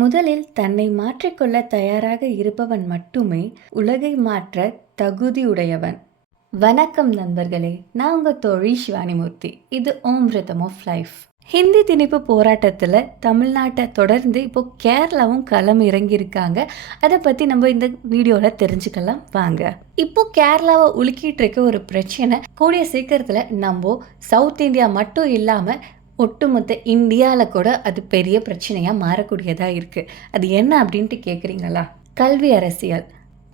முதலில் தன்னை மாற்றிக்கொள்ள தயாராக இருப்பவன் மட்டுமே உலகை மாற்ற தகுதியுடையவன். வணக்கம் நண்பர்களே, நான் உங்கள் தோழி சிவானிமூர்த்தி. இது ஓம் ரிதம் ஆஃப் லைஃப். ஹிந்தி திணிப்பு போராட்டத்தில் தமிழ்நாட்டை தொடர்ந்து இப்போ கேரளாவும் களம் இறங்கியிருக்காங்க. அதை பற்றி நம்ம இந்த வீடியோவில் தெரிஞ்சுக்கலாம் வாங்க. இப்போ கேரளாவை உலுக்கிட்டு இருக்க ஒரு பிரச்சனை கூடிய சீக்கிரத்தில் நம்ம சவுத் இந்தியா மட்டும் இல்லாமல் ஒட்டுமொத்த இந்தியாவில் கூட அது பெரிய பிரச்சனையாக மாறக்கூடியதாக இருக்குது. அது என்ன அப்படின்ட்டு கேட்குறீங்களா? கல்வி அரசியல்.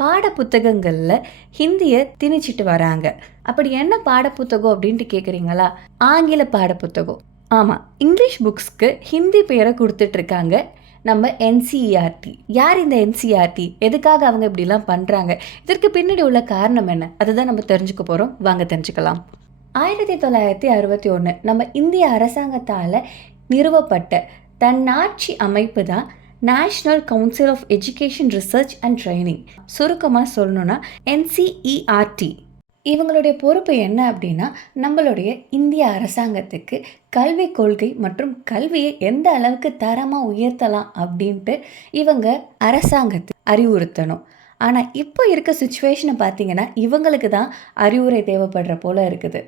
பாட புத்தகங்களில் ஹிந்தியை திணிச்சிட்டு வராங்க. அப்படி என்ன பாட புத்தகம் அப்படின்ட்டு கேட்குறீங்களா? ஆங்கில பாட புத்தகம். ஆமாம், இங்கிலீஷ் புக்ஸ்க்கு ஹிந்தி பேரை கொடுத்துட்ருக்காங்க நம்ம என்சிஇஆர்டி. யார் இந்த என்சிஇஆர்டி? எதுக்காக அவங்க இப்படிலாம் பண்ணுறாங்க? இதற்கு பின்னாடி உள்ள காரணம் என்ன? அதை தான் நம்ம தெரிஞ்சுக்க போகிறோம். வாங்க தெரிஞ்சுக்கலாம். 1961 நம்ம இந்திய அரசாங்கத்தால் நிறுவப்பட்ட தன்னாட்சி அமைப்பு தான் national council of education research and training. சுருக்கமாக சொல்லணும்னா என்சிஇஆர்டி. இவங்களுடைய பொறுப்பு என்ன அப்படின்னா, நம்மளுடைய இந்திய அரசாங்கத்துக்கு கல்வி கொள்கை மற்றும் கல்வியை எந்த அளவுக்கு தரமாக உயர்த்தலாம் அப்படின்ட்டு இவங்க அரசாங்கத்துக்கு அறிவுறுத்தணும். ஆனால் இப்போ இருக்க சுச்சுவேஷனை பார்த்தீங்கன்னா இவங்களுக்கு தான் அறிவுரை தேவைப்படுற போல இருக்குது.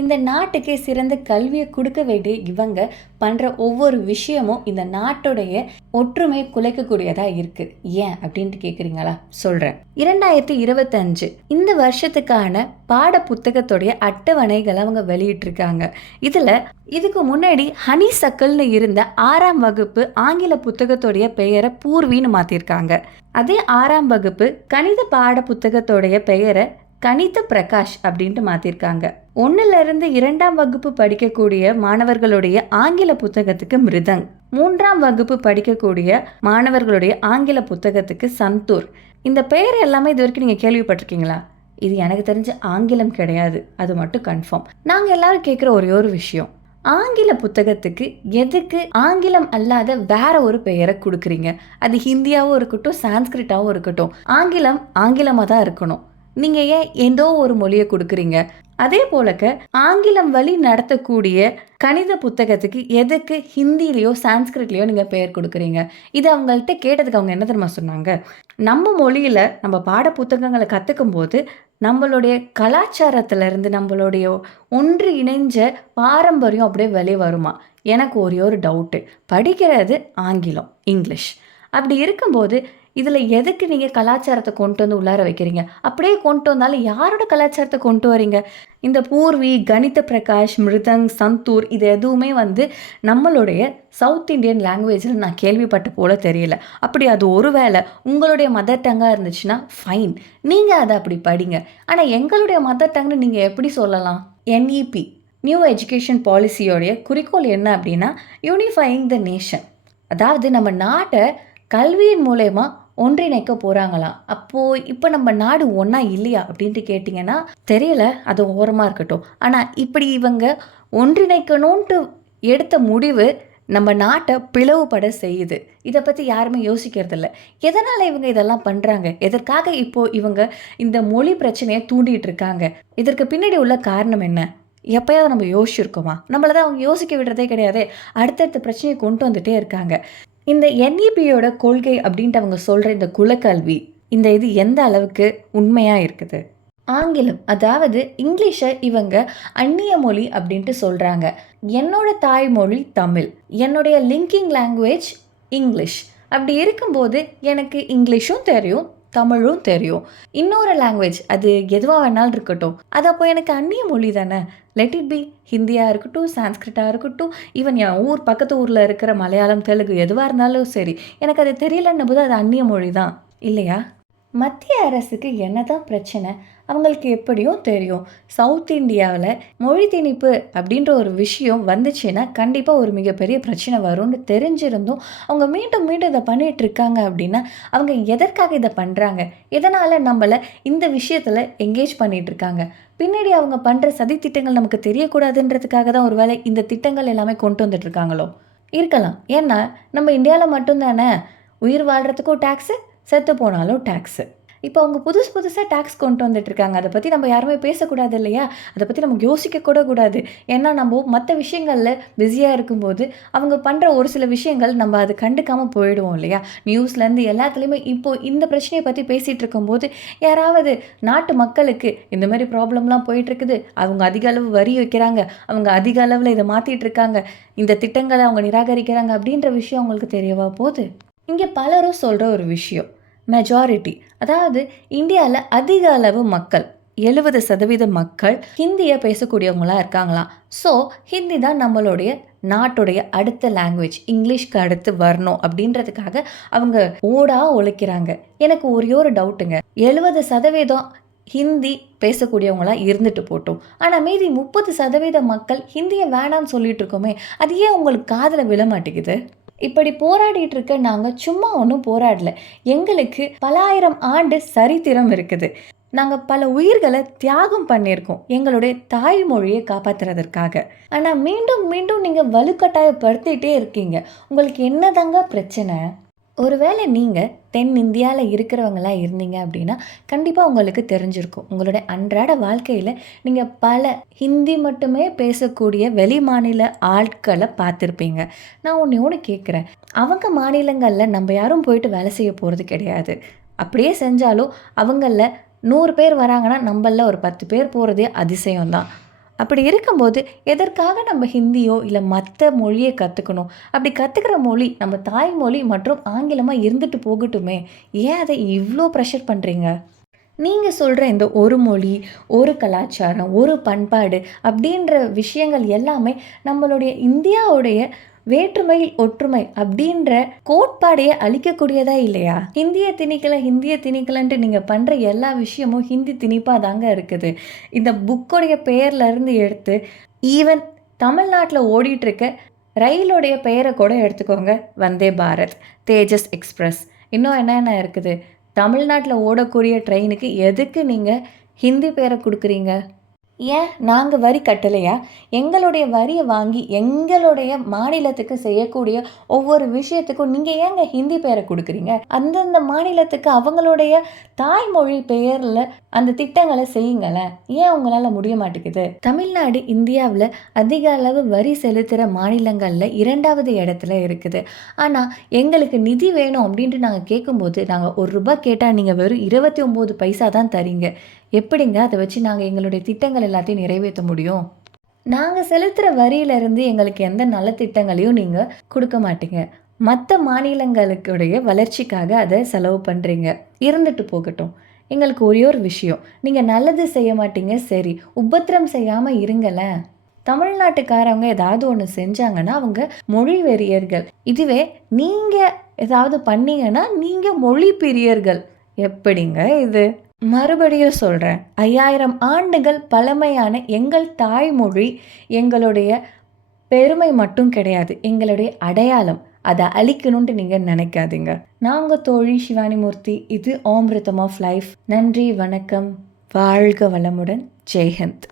இந்த நாட்டுக்கு சிறந்த கல்வியை கொடுக்க வேண்டிய இவங்க பண்ணுற ஒவ்வொரு விஷயமும் இந்த நாட்டுடைய ஒற்றுமையை குலைக்கக்கூடியதாக இருக்குது. ஏன் அப்படின்ட்டு கேட்குறீங்களா? சொல்கிறேன். 2025 இந்த வருஷத்துக்கான பாட புத்தகத்துடைய அட்டவணைகளை அவங்க வெளியிட்டிருக்காங்க. இதில் இதுக்கு முன்னாடி ஹனி சக்கல்னு இருந்த 6ஆம் வகுப்பு ஆங்கில புத்தகத்துடைய பெயரை பூர்வின்னு மாற்றிருக்காங்க. அதே 6ஆம் வகுப்பு கணித பாட புத்தகத்துடைய பெயரை கணித பிரகாஷ் அப்படின்ட்டு மாற்றிருக்காங்க. 1லிருந்து 2ஆம் வகுப்பு படிக்கக்கூடிய மாணவர்களுடைய ஆங்கில புத்தகத்துக்கு மிருதங், 3ஆம் வகுப்பு படிக்கக்கூடிய மாணவர்களுடைய ஆங்கில புத்தகத்துக்கு சந்தூர். இந்த பெயர் எல்லாமே இது வரைக்கும் நீங்கள் கேள்விப்பட்டிருக்கீங்களா? இது எனக்கு தெரிஞ்ச ஆங்கிலம் கிடையாது, அது மட்டும் கன்ஃபார்ம். நாங்கள் எல்லாரும் கேட்குற ஒரே ஒரு விஷயம், ஆங்கில புத்தகத்துக்கு எதுக்கு ஆங்கிலம் அல்லாத வேற ஒரு பெயரை கொடுக்குறீங்க? அது ஹிந்தியாகவும் இருக்கட்டும், சான்ஸ்கிரிட்டாகவும் இருக்கட்டும், ஆங்கிலம் ஆங்கிலமாக தான் இருக்கணும். நீங்கள் ஏன் ஏதோ ஒரு மொழியை கொடுக்குறீங்க? அதே போலக்க ஆங்கிலம் வழி நடத்தக்கூடிய கணித புத்தகத்துக்கு எதுக்கு ஹிந்திலேயோ சான்ஸ்கிரிட்லேயோ நீங்கள் பெயர் கொடுக்குறீங்க? இது அவங்கள்ட்ட கேட்டதுக்கு அவங்க என்ன தெரியுமா சொன்னாங்க? நம்ம மொழியில் நம்ம பாட புத்தகங்களை கற்றுக்கும் போது நம்மளுடைய கலாச்சாரத்திலேருந்து நம்மளுடைய ஒன்று இணைஞ்ச பாரம்பரியம் அப்படியே வெளியே வருமா? எனக்கு ஒரே ஒரு டவுட்டு. படிக்கிறது ஆங்கிலம், இங்கிலீஷ். அப்படி இருக்கும்போது இதில் எதுக்கு நீங்கள் கலாச்சாரத்தை கொண்டு வந்து உள்ளார வைக்கிறீங்க? அப்படியே கொண்டு வந்தாலும் யாரோட கலாச்சாரத்தை கொண்டு வரீங்க? இந்த பூர்வி, கணித பிரகாஷ், மிருதங், சந்தூர் இது எதுவுமே நம்மளுடைய சவுத் இண்டியன் லாங்குவேஜில் நான் கேள்விப்பட்ட போல தெரியல. அப்படி அது ஒருவேளை உங்களுடைய மதர் டங்காக இருந்துச்சுன்னா ஃபைன், நீங்கள் அதை அப்படி படிங்க. ஆனால் எங்களுடைய மதர் டங்னு நீங்கள் எப்படி சொல்லலாம்? NEP நியூ எஜுகேஷன் பாலிசியோடைய குறிக்கோள் என்ன அப்படின்னா, யூனிஃபையிங் த நேஷன். அதாவது நம்ம நாட்டை கல்வியின் மூலயமா ஒன்றிணைக்க போகிறாங்களாம். அப்போது இப்போ நம்ம நாடு ஒன்றா இல்லையா அப்படின்ட்டு கேட்டிங்கன்னா தெரியல, அது ஓரமாக இருக்கட்டும். ஆனால் இப்படி இவங்க ஒன்றிணைக்கணுன்ட்டு எடுத்த முடிவு நம்ம நாட்டை பிளவுபட செய்யுது. இதை பற்றி யாருமே யோசிக்கிறதில்ல. எதனால் இவங்க இதெல்லாம் பண்ணுறாங்க? எதற்காக இப்போது இவங்க இந்த மொழி பிரச்சனையை தூண்டிகிட்டு இருக்காங்க? இதற்கு பின்னாடி உள்ள காரணம் என்ன? எப்போயாவது நம்ம யோசிச்சிருக்கோமா? நம்மளை தான் அவங்க யோசிக்க விடுறதே கிடையாது. அடுத்தடுத்த பிரச்சனையை கொண்டு வந்துகிட்டே இருக்காங்க. இந்த NEPயோட கொள்கை அப்படின்ட்டு அவங்க சொல்கிற இந்த குலக்கல்வி, இந்த இது எந்த அளவுக்கு உண்மையாக இருக்குது? ஆங்கிலம், அதாவது இங்கிலீஷை இவங்க அந்நிய மொழி அப்படின்ட்டு சொல்கிறாங்க. என்னோட தாய்மொழி தமிழ், என்னுடைய லிங்கிங் லாங்குவேஜ் இங்கிலீஷ். அப்படி இருக்கும்போது எனக்கு இங்கிலீஷும் தெரியும், தமிழும் தெரியும். இன்னொரு லாங்குவேஜ் அது எதுவாக வேணாலும் இருக்கட்டும், அது அப்போ எனக்கு அந்நிய மொழி தானே. லெட் இட் பி ஹிந்தியாக இருக்கட்டும், சான்ஸ்கிரிட்டாக இருக்கட்டும், ஈவன் என் பக்கத்து ஊரில் இருக்கிற மலையாளம், தெலுங்கு எதுவாக இருந்தாலும் சரி, எனக்கு அது தெரியலன்னும் போது அது அந்நிய மொழி தான் இல்லையா? மத்திய அரசுக்கு என்ன தான் பிரச்சனை? அவங்களுக்கு எப்படியும் தெரியும், சவுத் இந்தியாவில் மொழி திணிப்பு அப்படின்ற ஒரு விஷயம் வந்துச்சுன்னா கண்டிப்பாக ஒரு மிகப்பெரிய பிரச்சனை வரும்னு தெரிஞ்சிருந்தும் அவங்க மீண்டும் மீண்டும் இதை பண்ணிகிட்ருக்காங்க. அப்படின்னா அவங்க எதற்காக இதை பண்ணுறாங்க? எதனால் நம்மளை இந்த விஷயத்தில் எங்கேஜ் பண்ணிகிட்ருக்காங்க? பின்னாடி அவங்க பண்ணுற சதித்திட்டங்கள் நமக்கு தெரியக்கூடாதுன்றதுக்காக தான் ஒரு வேளை இந்த திட்டங்கள் எல்லாமே கொண்டு வந்துட்டுருக்காங்களோ? இருக்கலாம். ஏன்னா நம்ம இந்தியாவில் மட்டும்தானே உயிர் வாழ்கிறதுக்கும் டேக்ஸு, செத்து போனாலும் டேக்ஸு. இப்போ அவங்க புதுசாக டேக்ஸ் கொண்டு வந்துட்டுருக்காங்க. அதை பற்றி நம்ம யாருமே பேசக்கூடாது இல்லையா? அதை பற்றி நம்ம யோசிக்க கூட கூடாது. ஏன்னா நம்ம மற்ற விஷயங்களில் பிஸியாக இருக்கும்போது அவங்க பண்ணுற ஒரு சில விஷயங்கள் நம்ம அது கண்டுக்காமல் போயிடுவோம் இல்லையா? நியூஸ்லேருந்து எல்லாத்துலேயுமே இப்போது இந்த பிரச்சனையை பற்றி பேசிகிட்டு இருக்கும்போது யாராவது நாட்டு மக்களுக்கு இந்த மாதிரி ப்ராப்ளம்லாம் போயிட்டுருக்குது, அவங்க அதிக அளவு வரி வைக்கிறாங்க, அவங்க அதிக அளவில் இதை மாற்றிட்டு இருக்காங்க, இந்த திட்டங்களை அவங்க நிராகரிக்கிறாங்க அப்படின்ற விஷயம் அவங்களுக்கு தெரியவா போகுது? இங்கே பலரும் சொல்கிற ஒரு விஷயம் மெஜாரிட்டி, அதாவது இந்தியாவில் அதிக அளவு மக்கள் 70% மக்கள் ஹிந்தியை பேசக்கூடியவங்களாக இருக்காங்களாம். ஸோ ஹிந்தி தான் நம்மளுடைய நாட்டுடைய அடுத்த லாங்குவேஜ், இங்கிலீஷ்க்கு அடுத்து வரணும் அப்படின்றதுக்காக அவங்க ஓடா உழைக்கிறாங்க. எனக்கு ஒரே ஒரு டவுட்டுங்க, 70% ஹிந்தி பேசக்கூடியவங்களா இருந்துட்டு போட்டோம், ஆனால் மீதி 30% மக்கள் ஹிந்தியை வேணான்னு சொல்லிட்டு இருக்கோமே, அது ஏன் உங்களுக்கு காதில் விழ மாட்டேங்குது? இப்படி போராடிட்டு இருக்க நாங்கள் சும்மா ஒன்றும் போராடல. எங்களுக்கு பல ஆயிரம் ஆண்டு சரித்திரம் இருக்குது. நாங்கள் பல உயிர்களை தியாகம் பண்ணியிருக்கோம் எங்களுடைய தாய்மொழியை காப்பாற்றுறதற்காக. ஆனால் மீண்டும் மீண்டும் நீங்கள் வலுக்கட்டாயப்படுத்திகிட்டே இருக்கீங்க. உங்களுக்கு என்னதாங்க பிரச்சனை? ஒருவேளை நீங்கள் தென்னிந்தியாவில் இருக்கிறவங்களா இருந்தீங்க அப்படின்னா கண்டிப்பாக உங்களுக்கு தெரிஞ்சிருக்கும். உங்களுடைய அன்றாட வாழ்க்கையில் நீங்கள் பல ஹிந்தி மட்டுமே பேசக்கூடிய வெளி மாநில ஆட்களை பார்த்துருப்பீங்க. நான் ஒன்று கேட்குறேன், அவங்க மாநிலங்களில் நம்ம யாரும் போயிட்டு வேலை செய்ய போகிறது கிடையாது. அப்படியே செஞ்சாலும் அவங்களில் 100 பேர் வராங்கன்னா நம்மளில் ஒரு 10 பேர் போகிறதே அதிசயம்தான். அப்படி இருக்கும்போது எதற்காக நம்ம ஹிந்தியோ இல்லை மற்ற மொழியை கற்றுக்கணும்? அப்படி கற்றுக்கிற மொழி நம்ம தாய்மொழி மற்றும் ஆங்கிலமாக இருந்துட்டு போகட்டுமே, ஏன் அதை இவ்வளோ ப்ரெஷர் பண்ணுறீங்க? நீங்கள் சொல்கிற இந்த ஒரு மொழி, ஒரு கலாச்சாரம், ஒரு பண்பாடு அப்படின்ற விஷயங்கள் எல்லாமே நம்மளுடைய இந்தியாவுடைய வேற்றுமையில் ஒற்றுமை அப்படின்ற கோட்பாடையே அழிக்கக்கூடியதா இல்லையா? ஹிந்தியை திணிக்கலன்ட்டு நீங்கள் பண்ணுற எல்லா விஷயமும் ஹிந்தி திணிப்பாக தாங்க இருக்குது. இந்த புக்கோடைய பெயர்லேருந்து எடுத்து ஈவன் தமிழ்நாட்டில் ஓடிட்டுருக்க ரயிலுடைய பெயரை கூட எடுத்துக்கோங்க, வந்தே பாரத், தேஜஸ் எக்ஸ்பிரஸ், இன்னும் என்னென்ன இருக்குது. தமிழ்நாட்டில் ஓடக்கூடிய ட்ரெயினுக்கு எதுக்கு நீங்கள் ஹிந்தி பேரை கொடுக்குறீங்க? ஏன் நாங்கள் வரி கட்டலையா? எங்களுடைய வரியை வாங்கி எங்களுடைய மாநிலத்துக்கு செய்யக்கூடிய ஒவ்வொரு விஷயத்துக்கும் நீங்கள் ஏங்க ஹிந்தி பெயரை கொடுக்குறீங்க? அந்தந்த மாநிலத்துக்கு அவங்களுடைய தாய்மொழி பெயரில் அந்த திட்டங்களை செய்யுங்களேன். ஏன் உங்களால் முடிய மாட்டேங்குது? தமிழ்நாடு இந்தியாவில் அதிக அளவு வரி செலுத்துகிற மாநிலங்களில் 2வது இடத்துல இருக்குது. ஆனால் எங்களுக்கு நிதி வேணும் அப்படின்ட்டு நாங்கள் கேட்கும்போது நாங்கள் ₹1 கேட்டால் நீங்கள் வெறும் 29 பைசா தான் தரீங்க. எப்படிங்க அதை வச்சு நாங்கள் எங்களுடைய திட்டங்கள் எல்லாத்தையும் நிறைவேற்ற முடியும்? நாங்கள் செலுத்துகிற வரியிலிருந்து எங்களுக்கு எந்த நல்ல திட்டங்களையும் நீங்கள் கொடுக்க மாட்டீங்க. மற்ற மாநிலங்களுக்குடைய வளர்ச்சிக்காக அதை செலவு பண்ணுறீங்க. இருந்துட்டு போகட்டும். எங்களுக்கு ஒரே ஒரு விஷயம், நீங்கள் நல்லது செய்ய மாட்டீங்க சரி, உபத்திரம் செய்யாமல் இருங்களேன். தமிழ்நாட்டுக்காரவங்க ஏதாவது ஒன்று செஞ்சாங்கன்னா அவங்க மொழி வெறியர்கள். இதுவே நீங்கள் ஏதாவது பண்ணீங்கன்னா நீங்கள் மொழி பிரியர்கள். எப்படிங்க இது? மறுபடியும் சொல்கிறேன், 5000 ஆண்டுகள் பழமையான எங்கள் தாய்மொழி எங்களுடைய பெருமை மட்டும் கிடையாது, எங்களுடைய அடையாளம். அதை அழிக்கணும்ட்டு நீங்கள் நினைக்காதீங்க. நாங்கள் தோழி சிவானி மூர்த்தி. இது அமிர்தம் ஆஃப் லைஃப். நன்றி, வணக்கம், வாழ்க வளமுடன், ஜெய்ஹிந்த்.